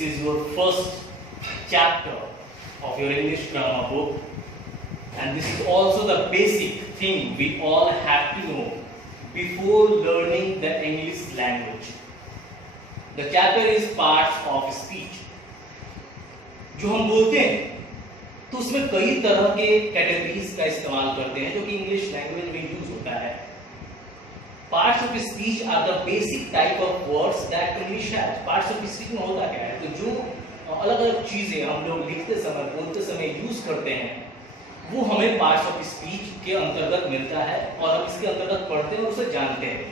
This is your first chapter of your English grammar book, and this is also the basic thing we all have to know before learning the English language. The chapter is parts of speech. जो हम बोलते हैं तो उसमें कई तरह के categories का इस्तेमाल करते हैं जो कि इंग्लिश लैंग्वेज में यूज होता है. Parts of speech are the basic type of words that English has. Parts of speech में होता क्या है, तो जो अलग अलग चीजें हम लोग लिखते समय बोलते समय यूज करते हैं वो हमें पार्ट्स ऑफ स्पीच के अंतर्गत मिलता है और हम इसके अंतर्गत पढ़ते हैं और उसे जानते हैं.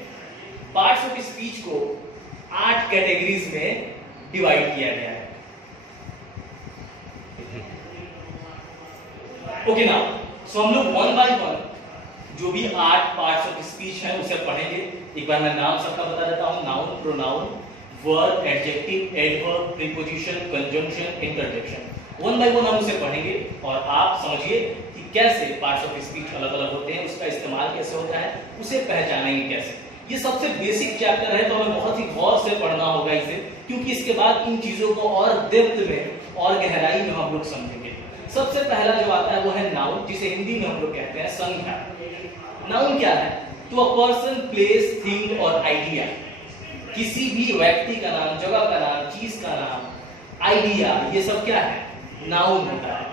पार्ट्स ऑफ स्पीच को 8 कैटेगरीज में डिवाइड किया गया है. ओके नाउ, सो हम लोग वन बाय वन जो भी 8 पार्ट्स ऑफ स्पीच हैं उसे पढ़ेंगे. एक बार मैं नाम सबका बता देता हूं. Noun, pronoun, verb, adjective, adverb, preposition, conjunction, interjection. One by one हम उसे पढ़ेंगे और आप समझिए कि कैसे पार्ट्स ऑफ स्पीच अलग अलग होते हैं, उसका इस्तेमाल कैसे होता है, उसे पहचानेंगे कैसे. ये सबसे बेसिक चैप्टर है तो हमें बहुत ही गौर से पढ़ना होगा इसे, क्योंकि इसके बाद इन चीजों को और डेप्थ में और गहराई में हम लोग समझेंगे. सबसे पहला जो आता है वो है नाउन, जिसे हिंदी में हम लोग कहते हैं संख्या. नाउन क्या है? तो अ पर्सन, प्लेस, थिंग और आइडिया. किसी भी व्यक्ति का नाम, जगह का नाम, चीज का नाम, आइडिया, ये सब क्या है? नाउन होता है.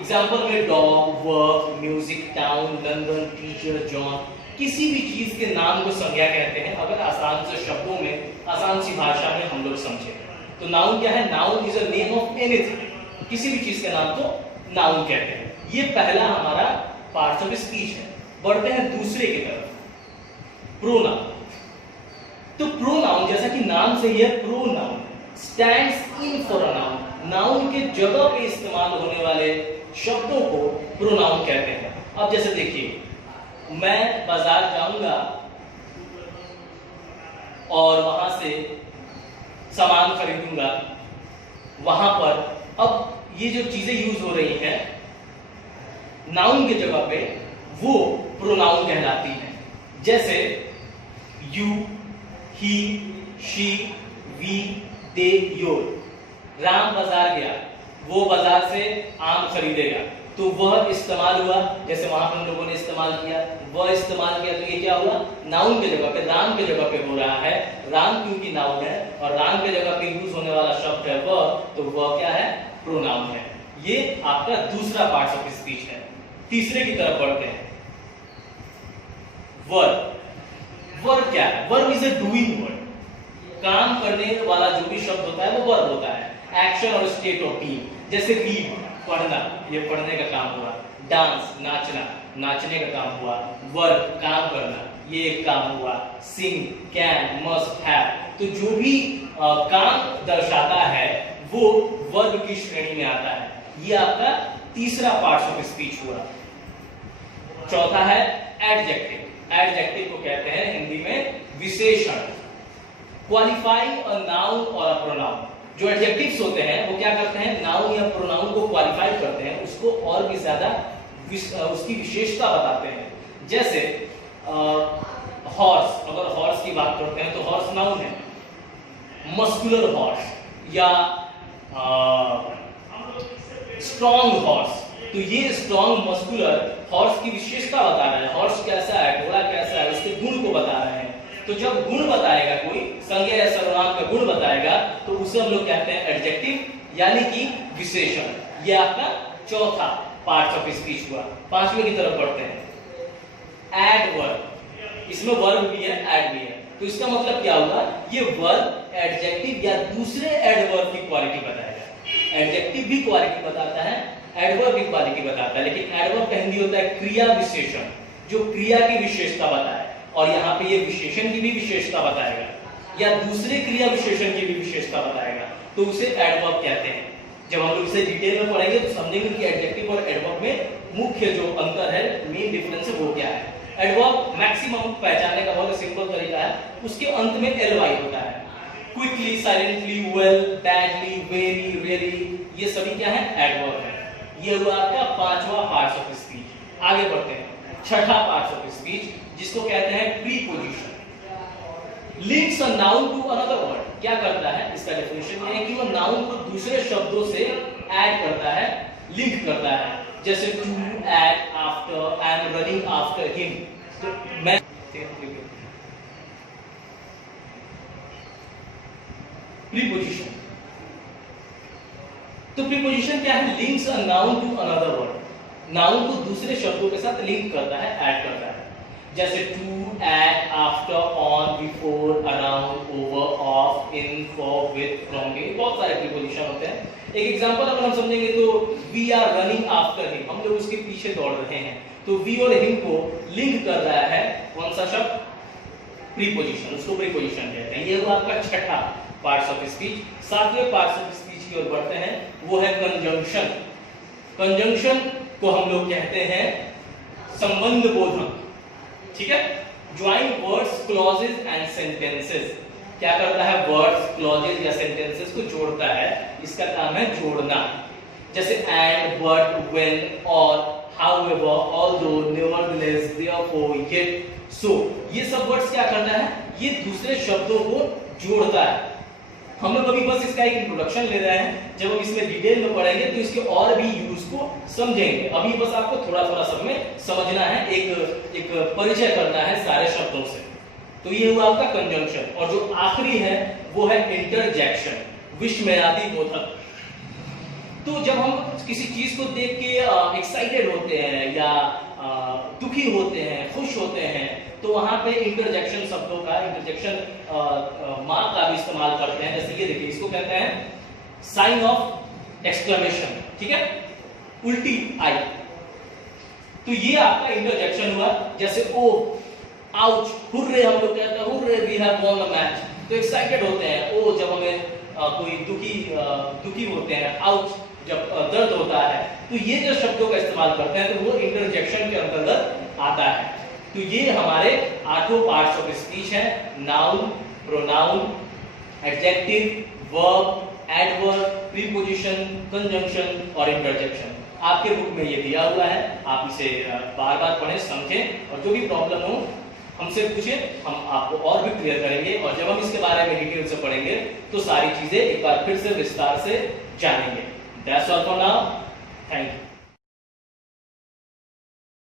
एग्जांपल में dog, work, music, town, London, teacher, John. किसी भी चीज के नाम को संज्ञा कहते हैं अगर आसान से शब्दों में, आसान सी भाषा में हम लोग समझे. तो नाउन क्या है? Noun is a name of anything. किसी भी चीज के नाम को नाउन कहते हैं. ये पहला हमारा पार्ट्स ऑफ स्पीच है. बढ़ते हैं दूसरे की तरफ, प्रोनाउन. तो प्रोनाउन जैसा कि नाम से ही है, pronoun stands in for a noun. Noun के जगह पे इस्तेमाल होने वाले शब्दों को प्रोनाउन कहते हैं. अब जैसे देखिए, मैं बाजार जाऊंगा और वहां से सामान खरीदूंगा. वहां पर अब ये जो चीजें यूज हो रही हैं नाउन के जगह पे, वो प्रोनाउन कहलाती हैं. जैसे you, he, she, we, they, your. Ram बाजार गया, वो बाजार से आम खरीदेगा, तो वह इस्तेमाल हुआ. जैसे वहां पर हम लोगों ने इस्तेमाल किया, वह इस्तेमाल किया, तो ये क्या हुआ? नाउन के जगह पे, राम के जगह पे हो रहा है. राम क्योंकि नाउन है और राम के जगह पे यूज होने वाला शब्द है वह, तो वह क्या है? प्रोनाउन है. ये आपका दूसरा पार्ट ऑफ स्पीच है. तीसरे की तरफ बढ़ते हैं, वर्ब. वर्ब क्या है? Verb is a doing word. काम करने वाला जो भी शब्द होता है वो वर्ब होता है. एक्शन और स्टेट ऑफ बीइंग. जैसे रीड, पढ़ना, ये पढ़ने का काम हुआ. डांस, नाचना, नाचने का काम हुआ. वर्क, काम करना, ये एक काम हुआ. सिंग, कैन, मस्ट, हैव. तो जो भी काम दर्शाता है वो वर्ब की श्रेणी में आता है. ये आपका तीसरा पार्ट ऑफ स्पीच हुआ. चौथा है एडजेक्टिव. एडजेक्टिव को कहते हैं हिंदी में विशेषण. क्वालिफाई अ नाउन और अ प्रोनाउन. जो एडजेक्टिव्स होते हैं वो क्या करते हैं? नाउन या प्रोनाउन को क्वालिफाई करते हैं, उसको और भी ज्यादा उसकी विशेषता बताते हैं. जैसे हॉर्स, अगर हॉर्स की बात करते हैं तो हॉर्स नाउन है. मस्कुलर हॉर्स या स्ट्रॉन्ग हॉर्स, तो ये स्ट्रॉन्ग मस्कुलर हॉर्स की विशेषता बता रहा है. हॉर्स कैसा है, घोड़ा कैसा है, उसके गुण को बता रहे हैं. तो जब गुण बताएगा कोई, संज्ञा या सर्वनाम का गुण बताएगा, तो उसे हम लोग कहते हैं एडजेक्टिव यानी कि विशेषण. ये आपका चौथा पार्ट ऑफ स्पीच हुआ. पांचवें की तरफ बढ़ते हैं, एडवर्ब. इसमें वर्ब भी है, एड भी है. तो इसका मतलब क्या हुआ? ये वर्ब एडजेक्टिव या दूसरे एडवर्ब की क्वालिटी बताएगा. एडजेक्टिव भी क्वालिटी बताता है, एडवर्ब भी क्वालिटी बताता है, लेकिन एडवर्ब का हिंदी होता है क्रिया विशेषण, जो क्रिया की विशेषता बताए. और यहाँ पे ये विशेषण की भी विशेषता बताएगा या दूसरे क्रिया विशेषण की भी विशेषता बताएगा, तो उसे एडवर्ब कहते हैं. जब हम लोग इसे डिटेल में पढ़ेंगे तो समझेंगे कि एडजेक्टिव और एडवर्ब में मुख्य जो अंतर है, मेन डिफरेंस है, वो क्या है. एडवर्ब मैक्सिमम पहचानने का बहुत सिंपल तरीका है, उसके अंत में एल-वाई होता है. Quickly, silently, well, badly, very, really, ये सभी क्या है? एडवर्ब है. ये हुआ आपका पांचवा पार्ट ऑफ स्पीच. आगे बढ़ते हैं, छठा पार्ट ऑफ स्पीच जिसको कहते हैं preposition. Links a noun to another word. क्या करता है, इसका डेफिनेशन ये है कि वो नाउन को दूसरे शब्दों से ऐड करता है, लिंक करता है। जैसे to at, after, I am running after him. तो मैं प्रीपोजिशन, तो प्रीपोजिशन क्या है, links a noun to another word, noun को दूसरे शब्दों के साथ लिंक करता है, ऐड करता है। जैसे to, at, after, on, before, around, over, of, in, for, with, from के बहुत सारे प्रीपोजिशन होते हैं। एक एग्जांपल अगर हम समझेंगे तो we are running after him, हम लोग उसके पीछे दौड़ रहे हैं, तो वी और हिम को लिंक कर रहा है कौन सा शब्द, प्रीपोजिशन, उसको प्रीपोजिशन कहते हैं। ये हुआ आपका छठा पार्ट्स ऑफ स्पीच। सातवें पार्ट्स ऑफ स्पीच की ओर बढ़ते हैं, वो है कंजंक्शन। कंजंक्शन को हम लोग कहते हैं संबंध बोधक, ठीक है, join words, clauses and sentences. क्या करता है, वर्ड्स, क्लॉजेस या सेंटेंसेस को जोड़ता है, इसका काम है जोड़ना। जैसे एंड, बट, व्हेन, और, however, although, nevertheless, therefore, yet, so, ये सब वर्ड्स क्या करता है, ये दूसरे शब्दों को जोड़ता है। हम लोग अभी बस इसका एक इंट्रोडक्शन ले रहे हैं, जब हम इसमें डिटेल में पढ़ेंगे तो इसके और भी यूज को समझेंगे। अभी बस आपको थोड़ा थोड़ा सब में समझना है, एक परिचय करना है सारे शब्दों से। तो ये हुआ आपका कंजंक्शन। और जो आखिरी है वो है इंटरजेक्शन, विस्मयादि बोधक। तो जब हम किसी चीज को देख के एक्साइटेड होते हैं या दुखी होते हैं, खुश होते हैं, तो वहां पे इंटरजेक्शन शब्दों का, इंटरजेक्शन मार्क का भी इस्तेमाल करते हैं। जैसे ये देखिए, इसको कहते हैं साइन ऑफ एक्सक्लेमेशन, ठीक है, उल्टी आई। तो ये आपका इंटरजेक्शन हुआ। जैसे ओ, आउच, हुर्रे, हम लोग कहते हैं hurray we have won the match, तो एक्साइटेड होते हैं। ओ जब हमें कोई दुखी होते हैं, आउच जब दर्द होता है, तो ये जो शब्दों का इस्तेमाल करते हैं तो वो इंटरजेक्शन के अंतर्गत आता है। तो ये हमारे 8 पार्ट्स ऑफ स्पीच है, noun, pronoun, adjective, verb, adverb, preposition, conjunction और इंटरजेक्शन। आपके बुक में ये दिया हुआ है, आप इसे बार-बार पढ़ें, समझें, और जो भी प्रॉब्लम हो हमसे पूछें, हम आपको और भी क्लियर करेंगे। और जब हम इसके बारे में डिटेल से पढ़ेंगे तो सारी चीजें एक बार फिर से विस्तार से जानेंगे। That's all for now. Thank you.